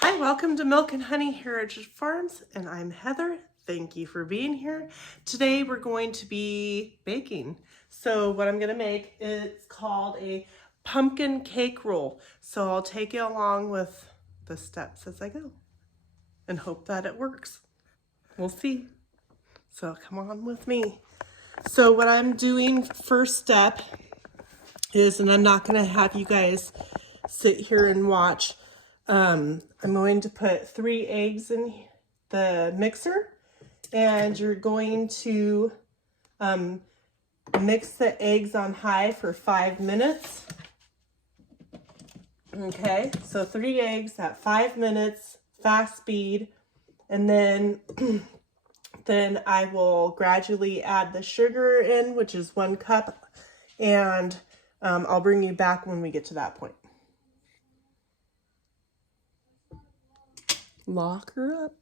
Hi, welcome to Milk and Honey Heritage Farms, and I'm Heather. Thank you for being here. Today we're going to be baking. So what I'm going to make is called a pumpkin cake roll. So I'll take you along with the steps as I go and hope that it works. We'll see. So come on with me. So what I'm doing first step is, and I'm not going to have you guys sit here and watch, I'm going to put 3 eggs in the mixer, and you're going to mix the eggs on high for 5 minutes. Okay, so 3 eggs at 5 minutes, fast speed, and then then I will gradually add the sugar in, which is 1 cup, and I'll bring you back when we get to that point. Lock her up.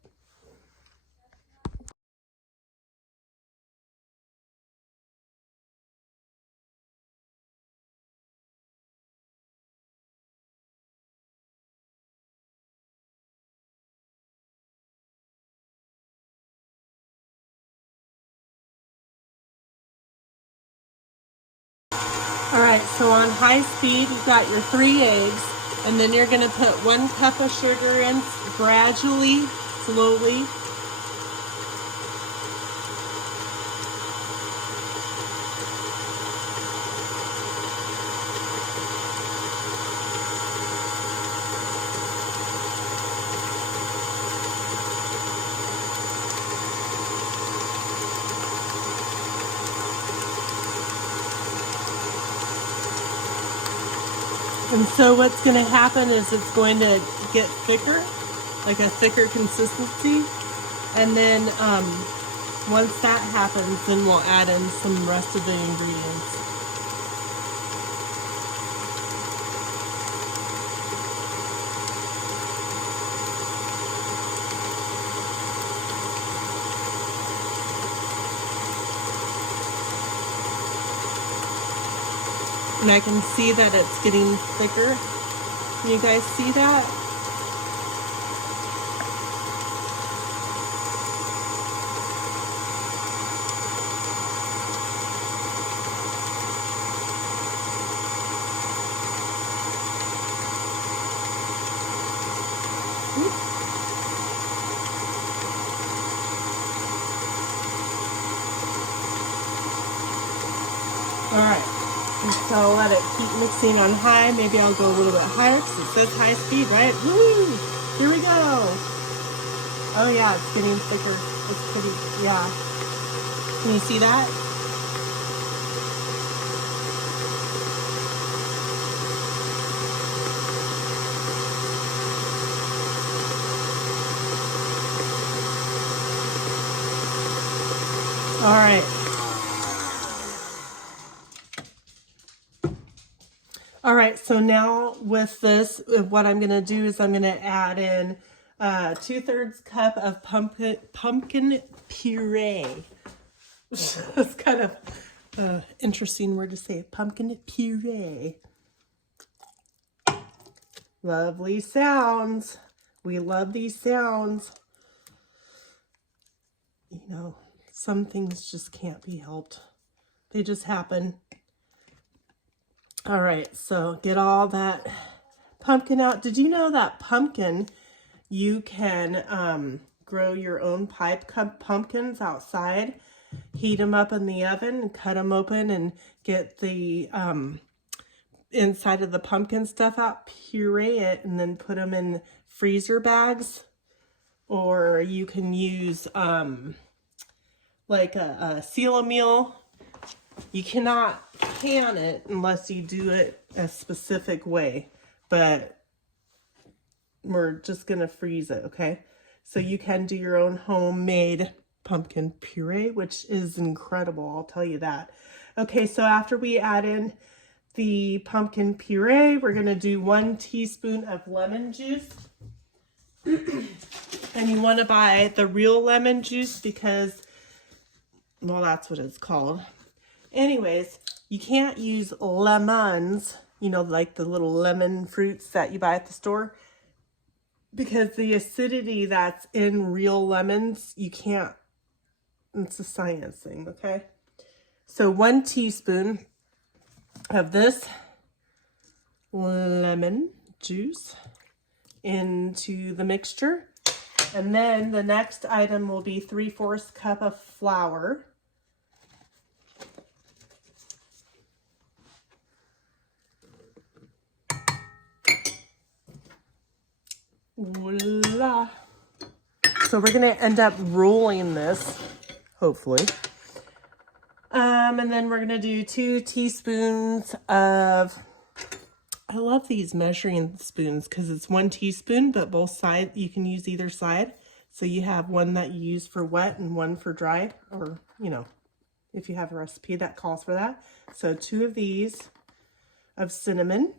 All right, so on high speed, you've got your 3 eggs, and then you're gonna put 1 cup of sugar in gradually, slowly. And so what's going to happen is it's going to get thicker, like a thicker consistency. And then once that happens, then we'll add in some rest of the ingredients. And I can see that it's getting thicker. Can you guys see that? All right. So I'll let it keep mixing on high. Maybe I'll go a little bit higher because it says high speed, right? Woo! Here we go. Oh yeah, it's getting thicker. It's pretty, yeah. Can you see that? All right. All right, so now with this, what I'm gonna do is I'm gonna add in 2/3 cup of pumpkin puree. That's kind of interesting word to say, pumpkin puree. Lovely sounds. We love these sounds. You know, some things just can't be helped. They just happen. All right, so get all that pumpkin out. Did you know that pumpkin, you can grow your own pipe pumpkins outside, heat them up in the oven and cut them open and get the inside of the pumpkin stuff out, puree it, and then put them in freezer bags. Or you can use like a seal a meal. You cannot can it unless you do it a specific way, but we're just gonna freeze it, okay? So you can do your own homemade pumpkin puree, which is incredible, I'll tell you that. Okay, so after we add in the pumpkin puree, we're gonna do 1 teaspoon of lemon juice. And you wanna buy the real lemon juice because, well, that's what it's called. Anyways, you can't use lemons, you know, like the little lemon fruits that you buy at the store. because the acidity that's in real lemons, you can't, it's a science thing, okay? So 1 teaspoon of this lemon juice into the mixture. And then the next item will be 3/4 cup of flour. Voila. So we're gonna end up rolling this, hopefully. And then we're gonna do 2 teaspoons of, I love these measuring spoons because it's 1 teaspoon, but both sides, you can use either side. So you have one that you use for wet and one for dry, or, you know, if you have a recipe that calls for that. So 2 of these of cinnamon.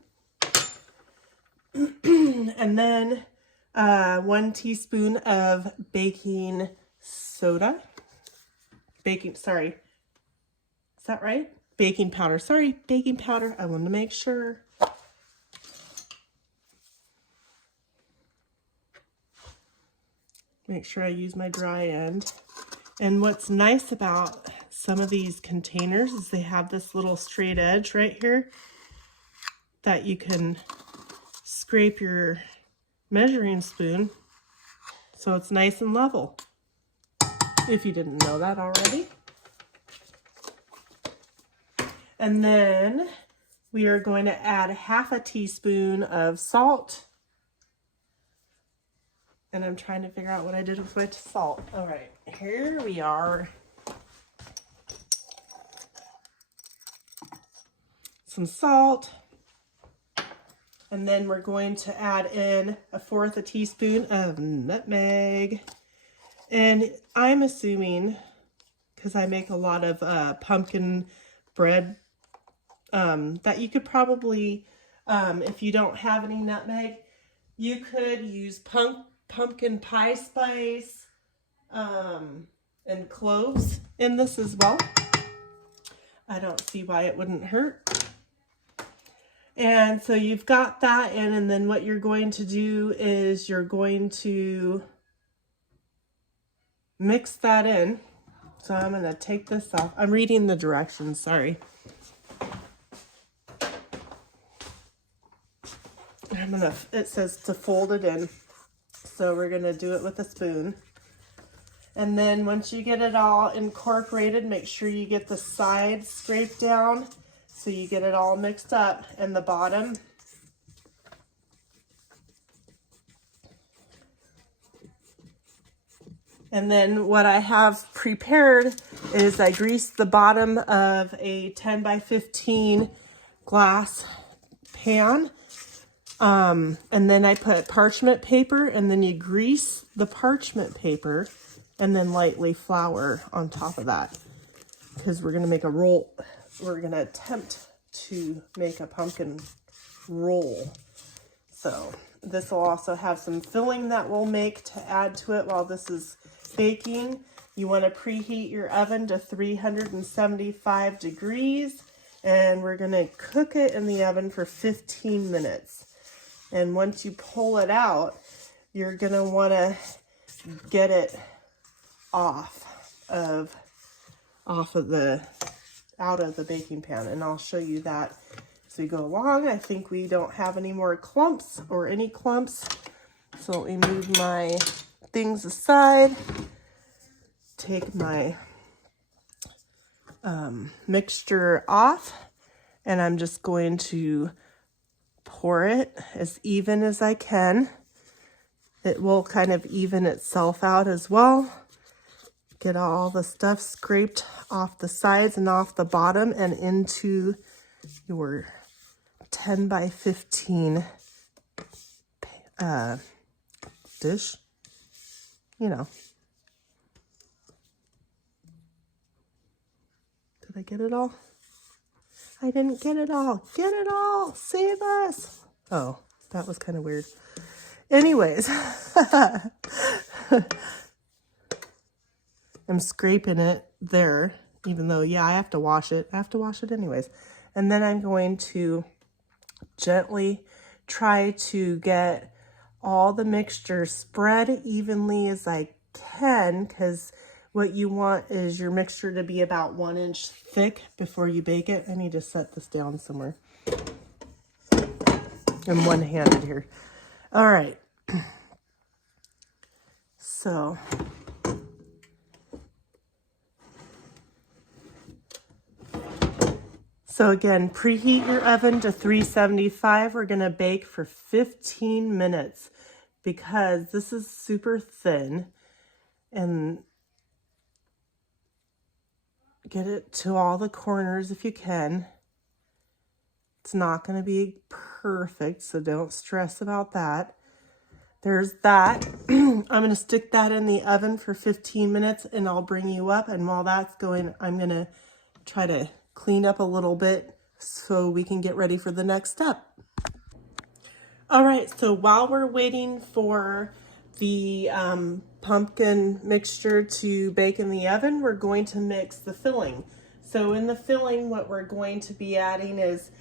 And then 1 teaspoon of baking soda. Sorry. Is that right? Baking powder. Sorry, baking powder. I wanted to make sure. Make sure I use my dry end. And what's nice about some of these containers is they have this little straight edge right here that you can scrape your measuring spoon so it's nice and level, if you didn't know that already. And then we are going to add 1/2 teaspoon of salt. And I'm trying to figure out what I did with my salt. All right, here we are. Some salt. And then we're going to add in 1/4 teaspoon of nutmeg. And I'm assuming, because I make a lot of pumpkin bread, that you could probably, if you don't have any nutmeg, you could use pumpkin pie spice and cloves in this as well. I don't see why it wouldn't hurt. And so you've got that in, and then what you're going to do is you're going to mix that in. So I'm going to take this off. I'm reading the directions, sorry. It says to fold it in. So we're going to do it with a spoon. And then once you get it all incorporated, make sure you get the sides scraped down so you get it all mixed up, and the bottom. And then what I have prepared is I greased the bottom of a 10 by 15 glass pan. And then I put parchment paper, and then you grease the parchment paper and then lightly flour on top of that, because we're going to make a roll. We're going to attempt to make a pumpkin roll. So this will also have some filling that we'll make to add to it while this is baking. You want to preheat your oven to 375 degrees, and we're going to cook it in the oven for 15 minutes. And once you pull it out, you're going to want to get it out of the baking pan, and I'll show you that as we go along. I think we don't have any more clumps or any clumps, so let me move my things aside, take my mixture off, and I'm just going to pour it as even as I can. It will kind of even itself out as well. Get all the stuff scraped off the sides and off the bottom and into your 10 by 15 dish, you know. Did I get it all? I didn't get it all. Get it all. Save us. Oh, that was kind of weird. Anyways, I'm scraping it there, even though, yeah, I have to wash it. I have to wash it anyways. And then I'm going to gently try to get all the mixture spread evenly as I can, because what you want is your mixture to be about 1 inch thick before you bake it. I need to set this down somewhere. I'm one-handed here. All right. So again, preheat your oven to 375. We're going to bake for 15 minutes because this is super thin, and get it to all the corners if you can. It's not going to be perfect, so don't stress about that. There's that. I'm going to stick that in the oven for 15 minutes and I'll bring you up. And while that's going, I'm going to try to clean up a little bit so we can get ready for the next step. All right, so while we're waiting for the pumpkin mixture to bake in the oven, we're going to mix the filling. So in the filling, what we're going to be adding is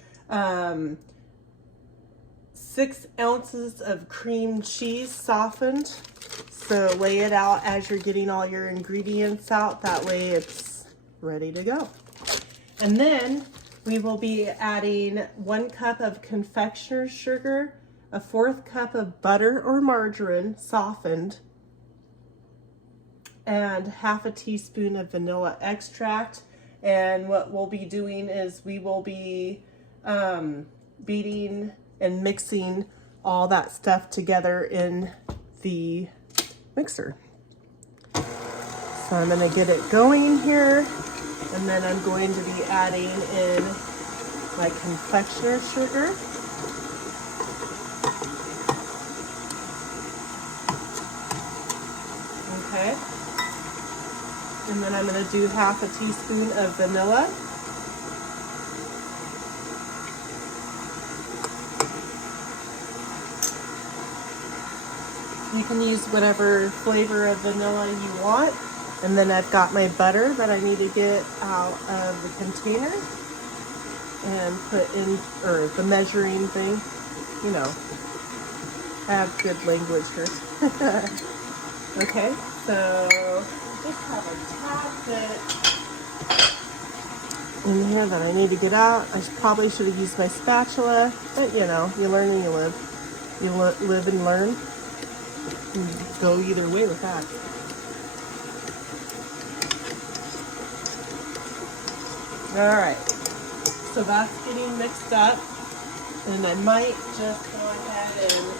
6 ounces of cream cheese softened. So lay it out as you're getting all your ingredients out. That way it's ready to go. And then we will be adding 1 cup of confectioner's sugar, a 1/4 cup of butter or margarine softened, and 1/2 teaspoon of vanilla extract. And what we'll be doing is we will be beating and mixing all that stuff together in the mixer. So I'm going to get it going here, and then I'm going to be adding in my confectioner's sugar. Okay. And then I'm going to do 1/2 teaspoon of vanilla. You can use whatever flavor of vanilla you want. And then I've got my butter that I need to get out of the container and put in, or the measuring thing. You know, I have good language here. Okay, so just have a tad bit in here that I need to get out. I probably should have used my spatula, but you know, you learn and you live. You live and learn. Go either way with that. All right, so that's getting mixed up, and I might just go ahead and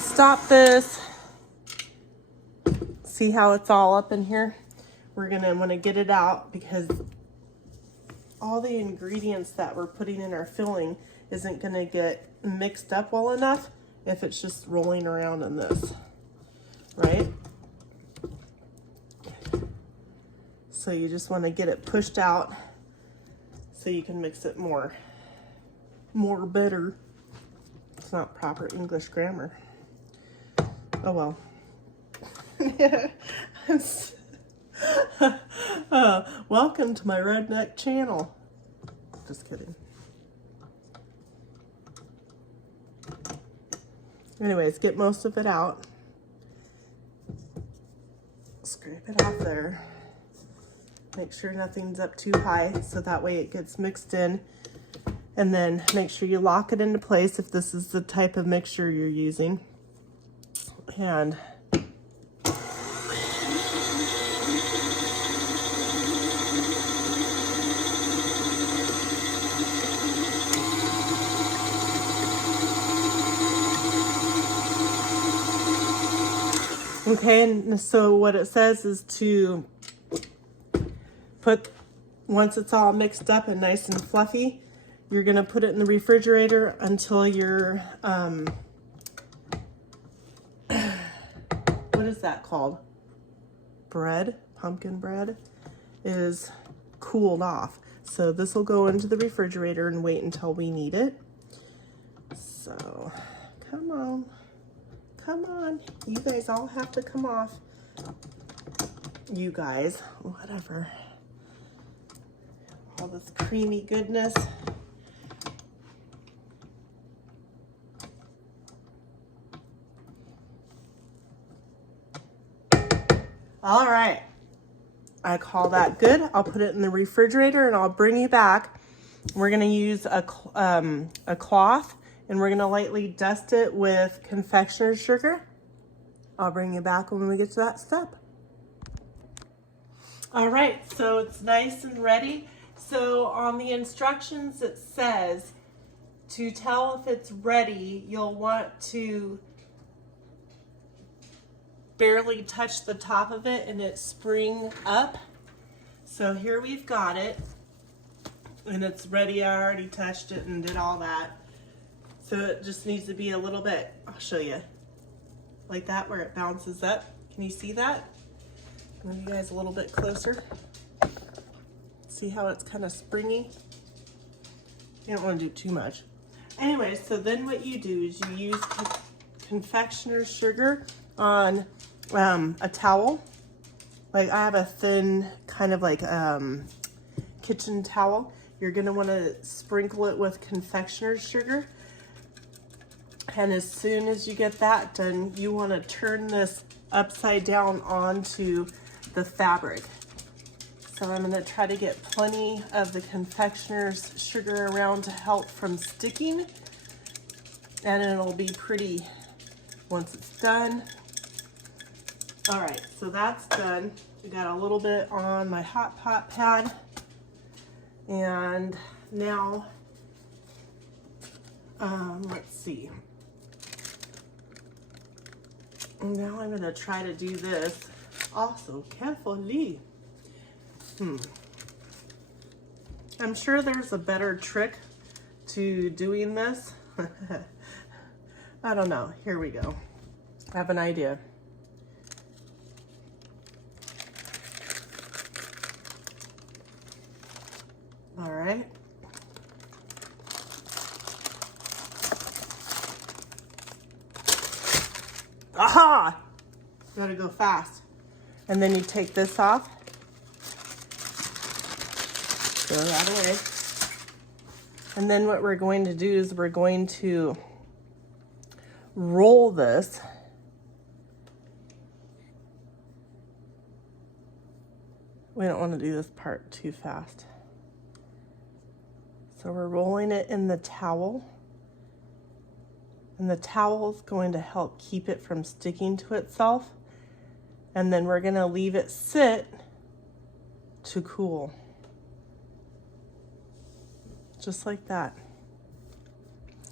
stop this. See how it's all up in here? We're gonna want to get it out because all the ingredients that we're putting in our filling isn't gonna get mixed up well enough if it's just rolling around in this. Right? So you just want to get it pushed out so you can mix it more better. It's not proper English grammar. Oh well. Welcome to my redneck channel. Just kidding. Anyways, get most of it out. Scrape it off there. Make sure nothing's up too high so that way it gets mixed in. And then make sure you lock it into place if this is the type of mixture you're using. And okay, and so what it says is to put, once it's all mixed up and nice and fluffy, you're gonna put it in the refrigerator until your, what is that called? Bread, pumpkin bread, is cooled off. So this will go into the refrigerator and wait until we need it. So, come on. Come on, you guys all have to come off. You guys, whatever. All this creamy goodness. All right. I call that good. I'll put it in the refrigerator and I'll bring you back. We're gonna use a cloth and we're gonna lightly dust it with confectioner's sugar. I'll bring you back when we get to that step. All right, so it's nice and ready. So on the instructions it says to tell if it's ready, you'll want to barely touch the top of it and it spring up. So here we've got it and it's ready. I already touched it and did all that. So it just needs to be a little bit, I'll show you, like that where it bounces up. Can you see that? Move you guys a little bit closer. See how it's kind of springy? You don't want to do too much. Anyway, so then what you do is you use confectioner's sugar on a towel. Like I have a thin kind of like kitchen towel. You're gonna want to sprinkle it with confectioner's sugar. And as soon as you get that done, you want to turn this upside down onto the fabric. So I'm gonna try to get plenty of the confectioner's sugar around to help from sticking. And it'll be pretty once it's done. All right, so that's done. I got a little bit on my hot pot pad. And now, let's see. Now I'm gonna try to do this also carefully. I'm sure there's a better trick to doing this. I don't know. Here we go. I have an idea. All right. Aha! You gotta go fast. And then you take this off. Throw that away. And then what we're going to do is we're going to roll this. We don't want to do this part too fast. So we're rolling it in the towel. And the towel is going to help keep it from sticking to itself. And then we're going to leave it sit to cool. Just like that.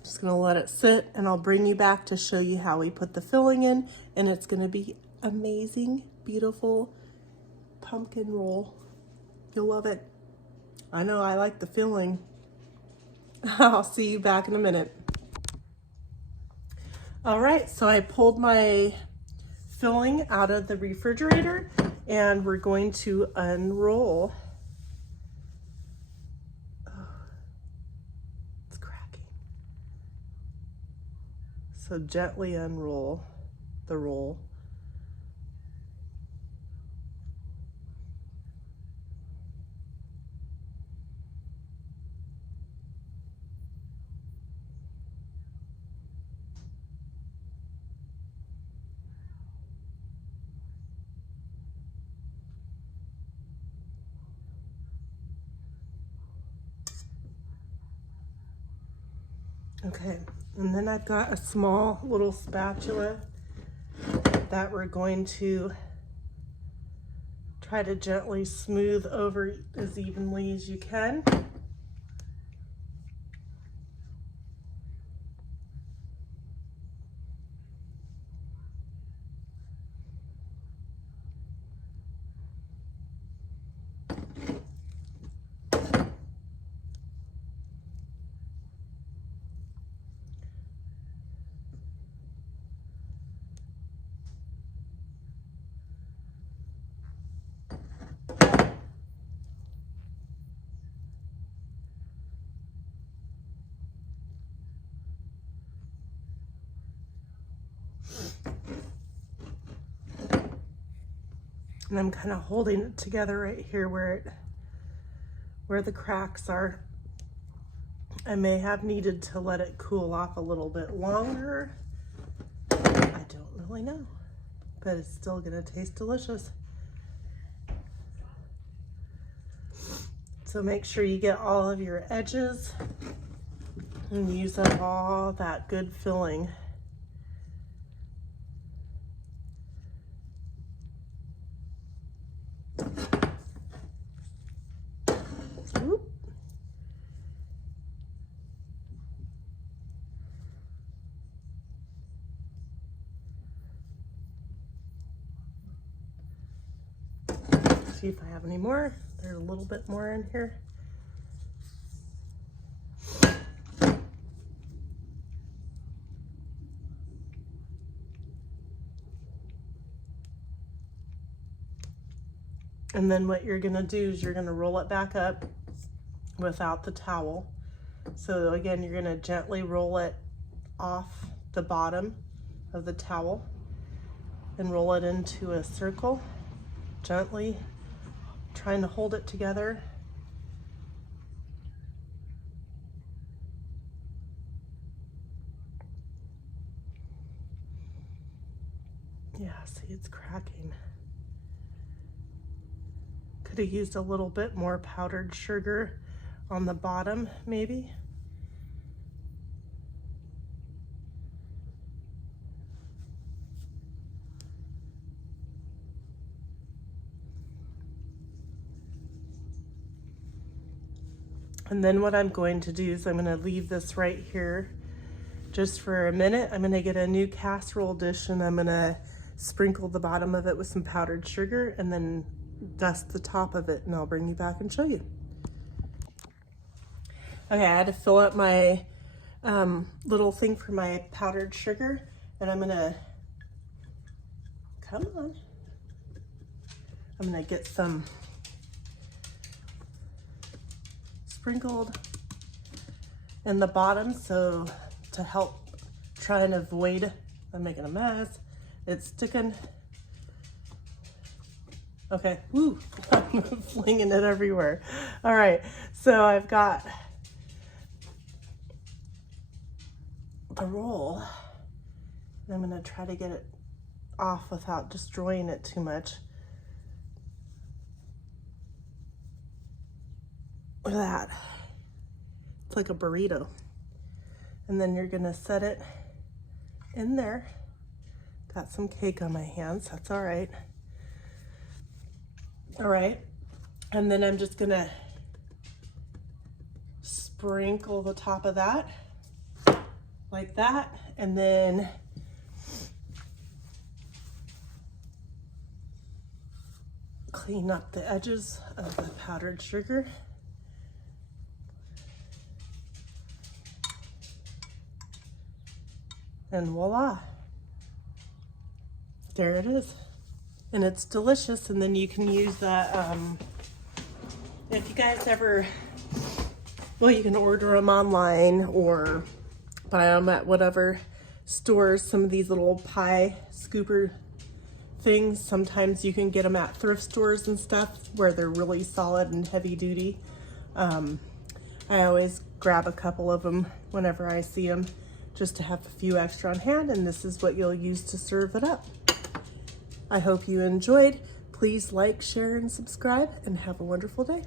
Just gonna let it sit and I'll bring you back to show you how we put the filling in, and it's gonna be amazing, beautiful pumpkin roll. You'll love it. I know I like the filling. I'll see you back in a minute. All right, so I pulled my filling out of the refrigerator and we're going to unroll. So gently unroll the roll. Okay, and then I've got a small little spatula that we're going to try to gently smooth over as evenly as you can. And I'm kind of holding it together right here where the cracks are. I may have needed to let it cool off a little bit longer. I don't really know, but it's still gonna taste delicious. So make sure you get all of your edges and use up all that good filling. Oop. See if I have any more. There's a little bit more in here. And then what you're gonna do is you're gonna roll it back up without the towel. So again, you're gonna gently roll it off the bottom of the towel and roll it into a circle, gently trying to hold it together. Yeah, see, it's cracking. Could have used a little bit more powdered sugar on the bottom, maybe. And then what I'm going to do is I'm going to leave this right here just for a minute. I'm going to get a new casserole dish and I'm going to sprinkle the bottom of it with some powdered sugar and then dust the top of it, and I'll bring you back and show you. Okay, I had to fill up my little thing for my powdered sugar, and I'm gonna, come on, I'm gonna get some sprinkled in the bottom, so to help try and avoid, I'm making a mess, it's sticking. Okay, woo, I'm flinging it everywhere. All right, so I've got the roll. And I'm gonna try to get it off without destroying it too much. Look at that. It's like a burrito. And then you're gonna set it in there. Got some cake on my hands, that's all right. All right, and then I'm just gonna sprinkle the top of that like that, and then clean up the edges of the powdered sugar. And voila, there it is. And it's delicious. And then you can use that, if you guys ever, well, you can order them online or buy them at whatever stores, some of these little pie scooper things. Sometimes you can get them at thrift stores and stuff where they're really solid and heavy duty. I always grab a couple of them whenever I see them just to have a few extra on hand, and this is what you'll use to serve it up. I hope you enjoyed. Please like, share, and subscribe, and have a wonderful day.